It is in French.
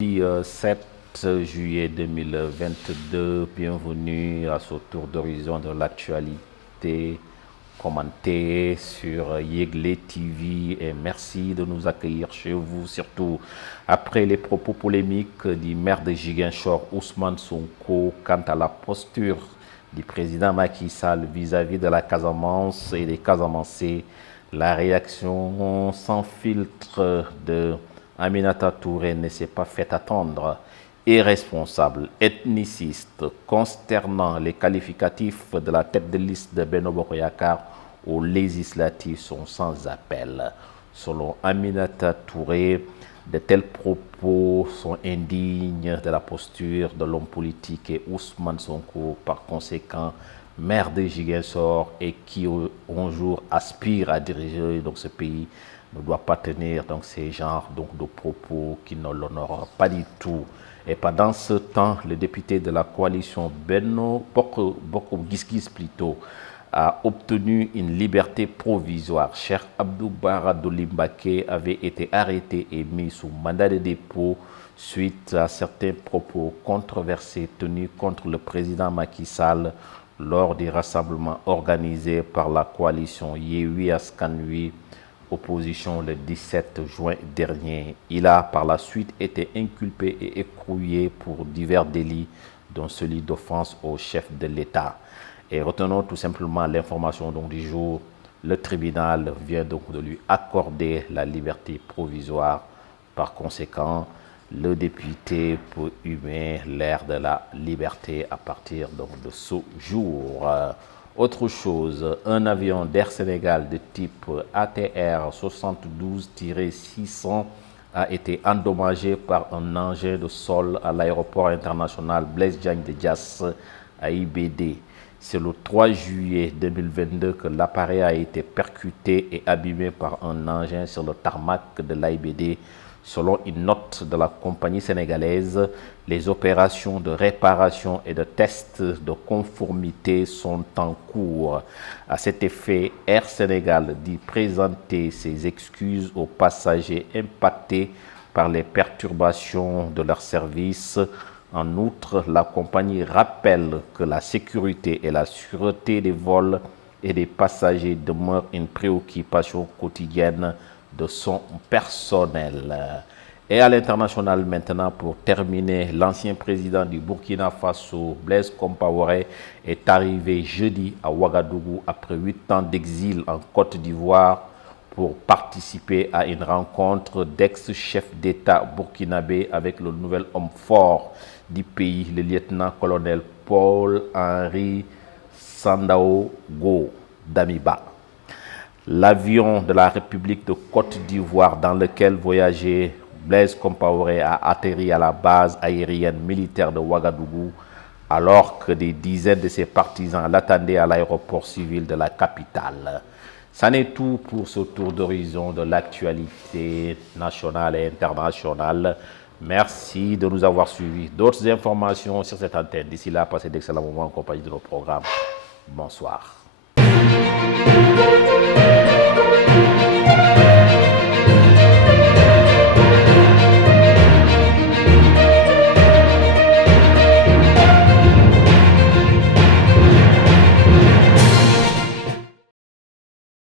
7 juillet 2022, bienvenue à ce tour d'horizon de l'actualité commenté sur Yegle TV et merci de nous accueillir chez vous, surtout après les propos polémiques du maire de Ziguinchor, Ousmane Sonko, quant à la posture du président Macky Sall vis-à-vis de la Casamance et des Casamancés. La réaction sans filtre de Aminata Touré ne s'est pas fait attendre. Irresponsable, ethniciste, consternant, les qualificatifs de la tête de liste de Benno Bokk Yakaar aux législatives sont sans appel. Selon Aminata Touré, de tels propos sont indignes de la posture de l'homme politique et Ousmane Sonko, par conséquent, maire de Ziguinchor et qui un jour aspire à diriger donc, ce pays, ne doit pas tenir donc, ces genres donc, de propos qui ne l'honorent pas du tout. Et pendant ce temps, le député de la coalition Benno Bokk Gis plutôt a obtenu une liberté provisoire. Cheikh Abdou Bara Dolly Mbacké avait été arrêté et mis sous mandat de dépôt suite à certains propos controversés tenus contre le président Macky Sall lors des rassemblements organisés par la coalition Yewwi Askan Wi opposition le 17 juin dernier. Il a par la suite été inculpé et écroué pour divers délits, dont celui d'offense au chef de l'État. Et retenons tout simplement l'information du jour. Le tribunal vient donc de lui accorder la liberté provisoire. Par conséquent, le député peut humer l'ère de la liberté à partir donc de ce jour. Autre chose, un avion d'Air Sénégal de type ATR 72-600 a été endommagé par un engin de sol à l'aéroport international Blaise Diagne de Diass à IBD. C'est le 3 juillet 2022 que l'appareil a été percuté et abîmé par un engin sur le tarmac de l'AIBD. Selon une note de la compagnie sénégalaise, les opérations de réparation et de tests de conformité sont en cours. À cet effet, Air Sénégal dit présenter ses excuses aux passagers impactés par les perturbations de leur service. En outre, la compagnie rappelle que la sécurité et la sûreté des vols et des passagers demeurent une préoccupation quotidienne de son personnel. Et à l'international maintenant, pour terminer, l'ancien président du Burkina Faso, Blaise Compaoré, est arrivé jeudi à Ouagadougou après 8 ans d'exil en Côte d'Ivoire pour participer à une rencontre d'ex-chefs d'État burkinabé avec le nouvel homme fort du pays, le lieutenant-colonel Paul-Henri Sandaogo Damiba. L'avion de la République de Côte d'Ivoire dans lequel voyageait Blaise Compaoré a atterri à la base aérienne militaire de Ouagadougou alors que des dizaines de ses partisans l'attendaient à l'aéroport civil de la capitale. C'en est tout pour ce tour d'horizon de l'actualité nationale et internationale. Merci de nous avoir suivis. D'autres informations sur cette antenne. D'ici là, passez d'excellents moments en compagnie de nos programmes. Bonsoir.